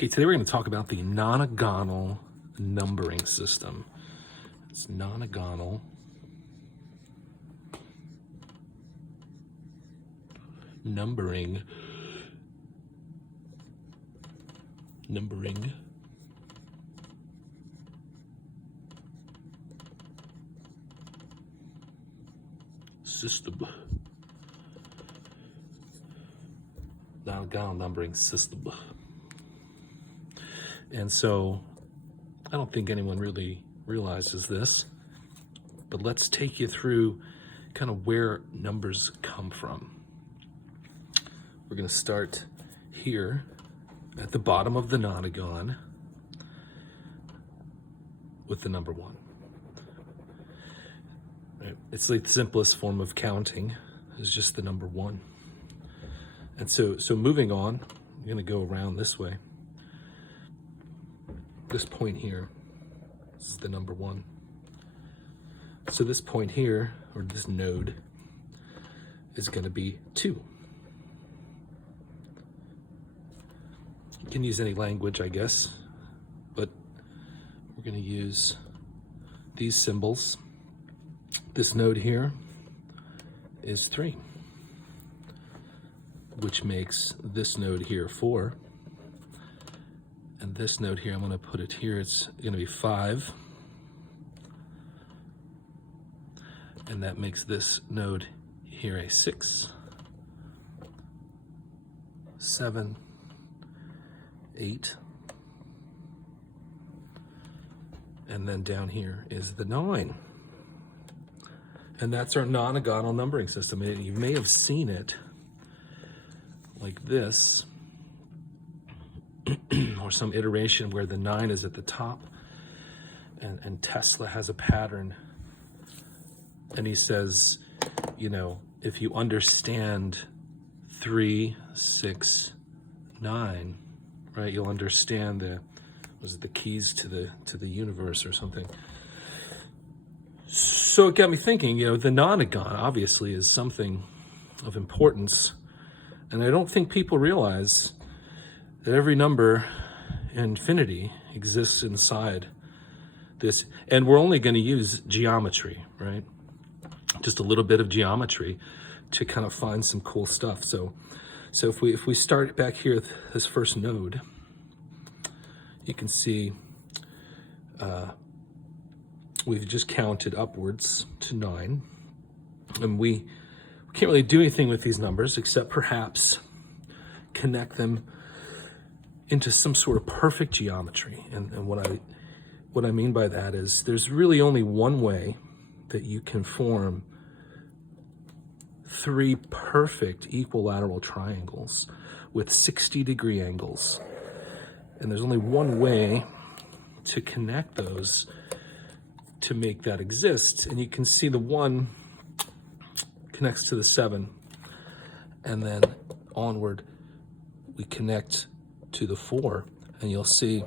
Okay, today we're going to talk about the nonagonal numbering system. It's nonagonal numbering system. Nonagonal numbering system. And so I don't think anyone really realizes this, but let's take you through kind of where numbers come from. We're going to start here at the bottom of the nonagon with the number 1. Right? It's like the simplest form of counting is just the number 1. And so moving on, I'm going to go around this way. This point here, this is the number 1. So this point here, or this node, is going to be 2. You can use any language, I guess, but we're going to use these symbols. This node here is 3, which makes this node here 4. And this node here, I'm going to put it here, it's going to be 5. And that makes this node here a 6, 7, 8. And then down here is the 9. And that's our nonagonal numbering system. You may have seen it like this, or some iteration where the 9 is at the top, and Tesla has a pattern, and he says, you know, if you understand 3, 6, 9, right, you'll understand the keys to the universe or something. So it got me thinking, you know, the nonagon obviously is something of importance, and I don't think people realize that every number in infinity exists inside this, and we're only going to use geometry, right? Just a little bit of geometry to kind of find some cool stuff. So if we start back here at this first node, you can see we've just counted upwards to 9, and we can't really do anything with these numbers except perhaps connect them into some sort of perfect geometry. And what I mean by that is there's really only one way that you can form 3 perfect equilateral triangles with 60-degree angles. And there's only one way to connect those to make that exist. And you can see the 1 connects to the 7, and then onward we connect to the 4, and you'll see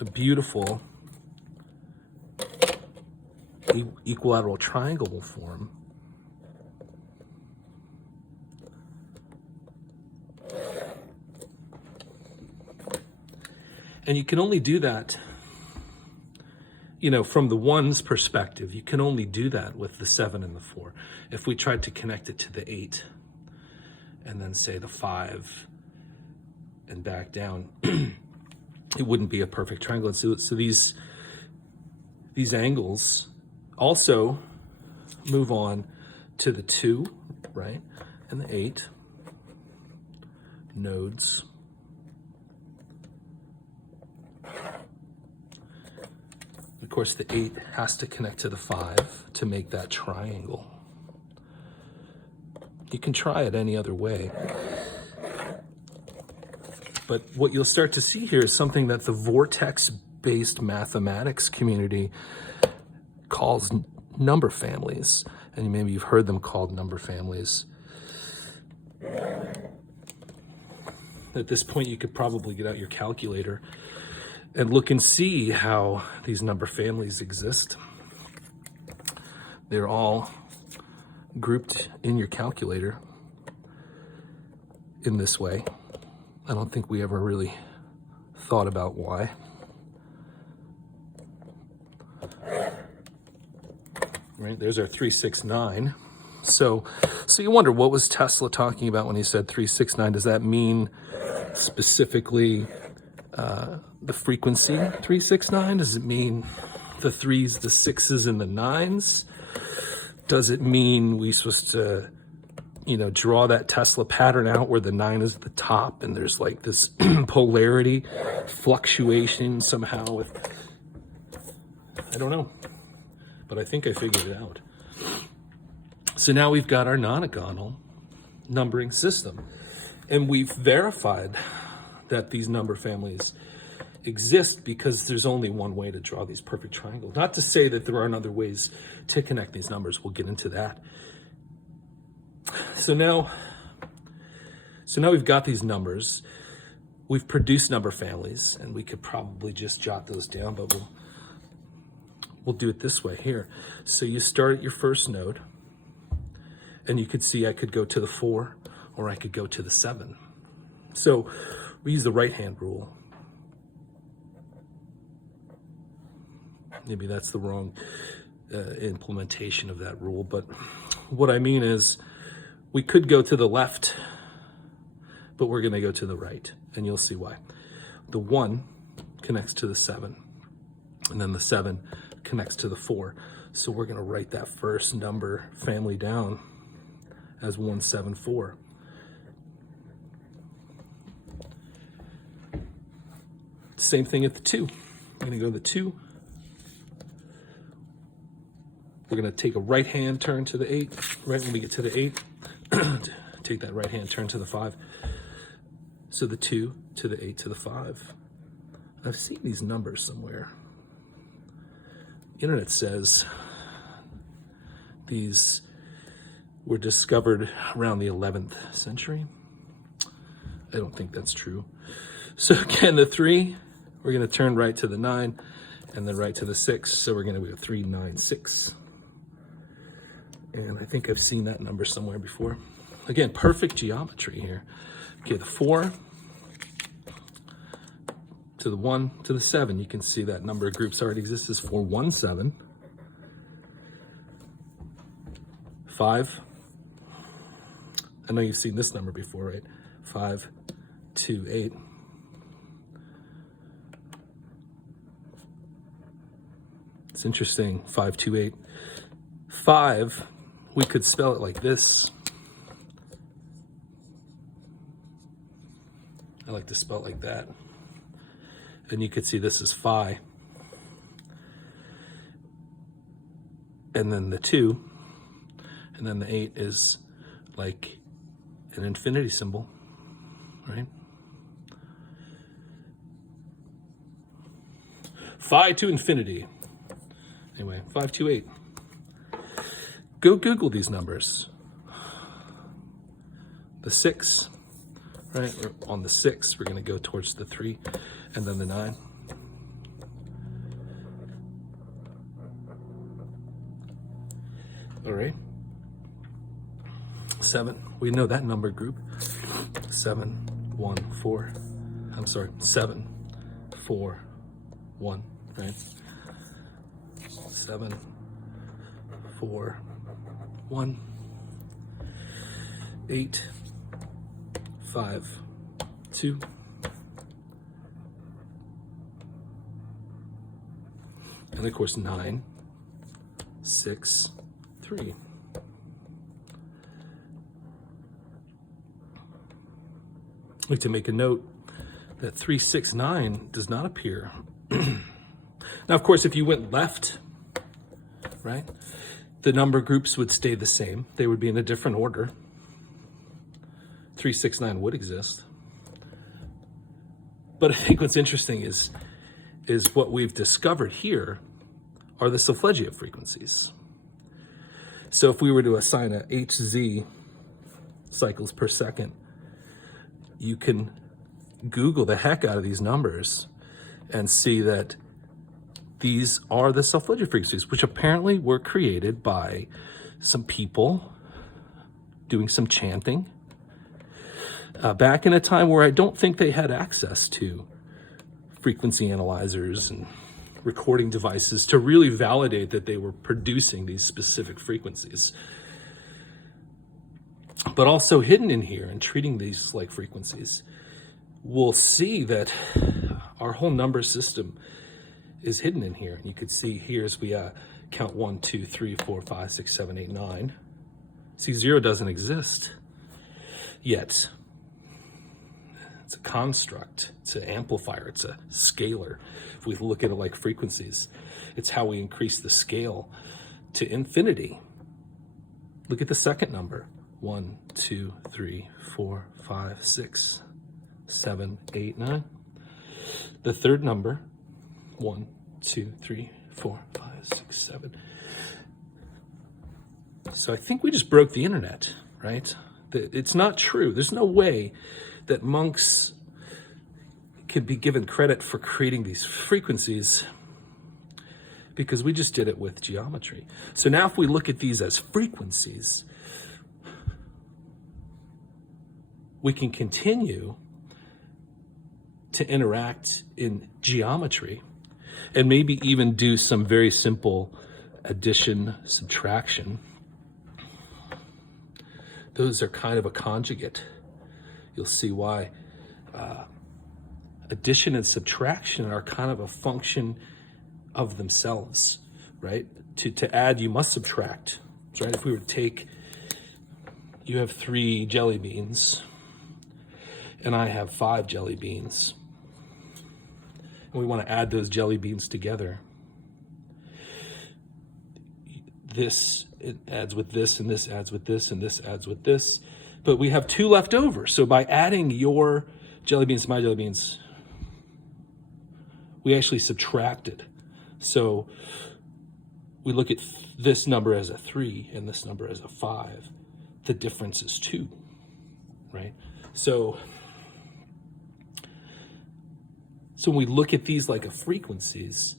a beautiful equilateral triangle will form. And you can only do that, you know, from the 1's perspective. You can only do that with the 7 and the 4. If we tried to connect it to the 8 and then say the 5 and back down, it wouldn't be a perfect triangle. So these angles also move on to the 2, right, and the 8 nodes. Of course, the 8 has to connect to the 5 to make that triangle. You can try it any other way. But what you'll start to see here is something that the vortex-based mathematics community calls number families. And maybe you've heard them called number families. At this point, you could probably get out your calculator and look and see how these number families exist. They're all grouped in your calculator in this way. I don't think we ever really thought about why. Right, there's our 369. So you wonder, what was Tesla talking about when he said 369? Does that mean specifically the frequency 369? Does it mean the 3s, the 6s, and the 9s? Does it mean we're supposed to, draw that Tesla pattern out where the 9 is at the top and there's like this polarity fluctuation somehow with, I don't know, but I think I figured it out. So now we've got our nonagonal numbering system, and we've verified that these number families exist because there's only one way to draw these perfect triangles. Not to say that there aren't other ways to connect these numbers. We'll get into that. So now we've got these numbers. We've produced number families, and we could probably just jot those down, but we'll do it this way here. So you start at your first node, and you could see I could go to the 4 or I could go to the 7. So we use the right-hand rule. Maybe that's the wrong implementation of that rule, but what I mean is we could go to the left, but we're going to go to the right, and you'll see why. The 1 connects to the 7, and then the 7 connects to the 4. So we're going to write that first number family down as 174. Same thing at the 2. We're going to go to the 2. We're going to take a right-hand turn to the 8. Right when we get to the 8, take that right-hand turn to the 5. So the 2 to the 8 to the 5. I've seen these numbers somewhere. The internet says these were discovered around the 11th century. I don't think that's true. So again, the 3, we're going to turn right to the 9 and then right to the 6. So we're going to go 396. And I think I've seen that number somewhere before. Again, perfect geometry here. Okay, the 4 to the 1 to the 7. You can see that number of groups already exists as 417. 5. I know you've seen this number before, right? 528. It's interesting, 528. 5, we could spell it like this. I like to spell it like that. And you could see this is phi. And then the 2, and then the 8 is like an infinity symbol, right? Phi to infinity. Anyway, 528. Go Google these numbers. The 6, right? On the 6, we're going to go towards the 3 and then the 9. All right. 7, we know that number group. 7, 1, 4. I'm sorry, 7, 4, 1, right? 7, 4, 1, 8, 5, 2, and of course 9, 6, 3. I'd like to make a note that 369 does not appear. Now, of course, if you went left, right, the number groups would stay the same. They would be in a different order. 369 would exist. But I think what's interesting is what we've discovered here are the Solfeggio frequencies. So if we were to assign a HZ cycles per second, you can Google the heck out of these numbers and see that these are the Solfeggio frequencies, which apparently were created by some people doing some chanting back in a time where I don't think they had access to frequency analyzers and recording devices to really validate that they were producing these specific frequencies. But also hidden in here and treating these like frequencies, we'll see that our whole number system is hidden in here. And you could see here as we count 1, 2, 3, 4, 5, 6, 7, 8, 9. See, 0 doesn't exist yet. It's a construct, it's an amplifier, it's a scalar. If we look at it like frequencies, it's how we increase the scale to infinity. Look at the second number. 1, 2, 3, 4, 5, 6, 7, 8, 9. The third number, 1, 2, 3, 4, 5, 6, 7. So I think we just broke the internet, right? It's not true. There's no way that monks could be given credit for creating these frequencies, because we just did it with geometry. So now if we look at these as frequencies, we can continue to interact in geometry and maybe even do some very simple addition, subtraction. Those are kind of a conjugate. You'll see why. Addition and subtraction are kind of a function of themselves, right? To add, you must subtract, right? If we were to take, you have 3 jelly beans, and I have 5 jelly beans, and we want to add those jelly beans together. This, it adds with this, and this adds with this, and this adds with this, but we have 2 left over. So by adding your jelly beans to my jelly beans, we actually subtracted. So we look at this number as a 3 and this number as a 5. The difference is 2, right? So when we look at these like a frequencies,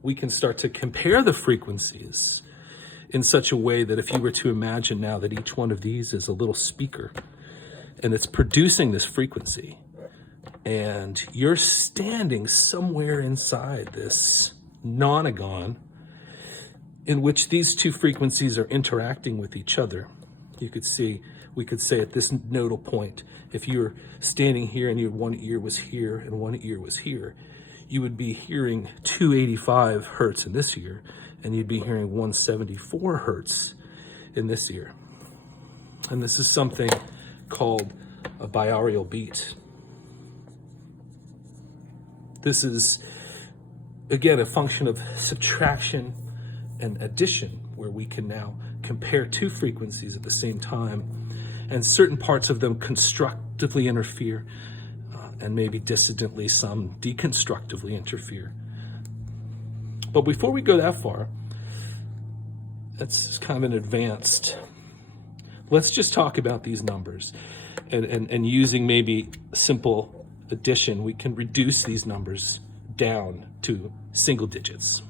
we can start to compare the frequencies in such a way that if you were to imagine now that each one of these is a little speaker and it's producing this frequency, and you're standing somewhere inside this nonagon in which these 2 frequencies are interacting with each other. You could see, we could say at this nodal point, if you're standing here and your one ear was here and one ear was here, you would be hearing 285 hertz in this ear, and you'd be hearing 174 hertz in this ear. And this is something called a binaural beat. This is, again, a function of subtraction and addition, where we can now compare 2 frequencies at the same time, and certain parts of them constructively interfere, and maybe dissidently some deconstructively interfere. But before we go that far, that's kind of an advanced. Let's just talk about these numbers, and using maybe simple addition, we can reduce these numbers down to single digits.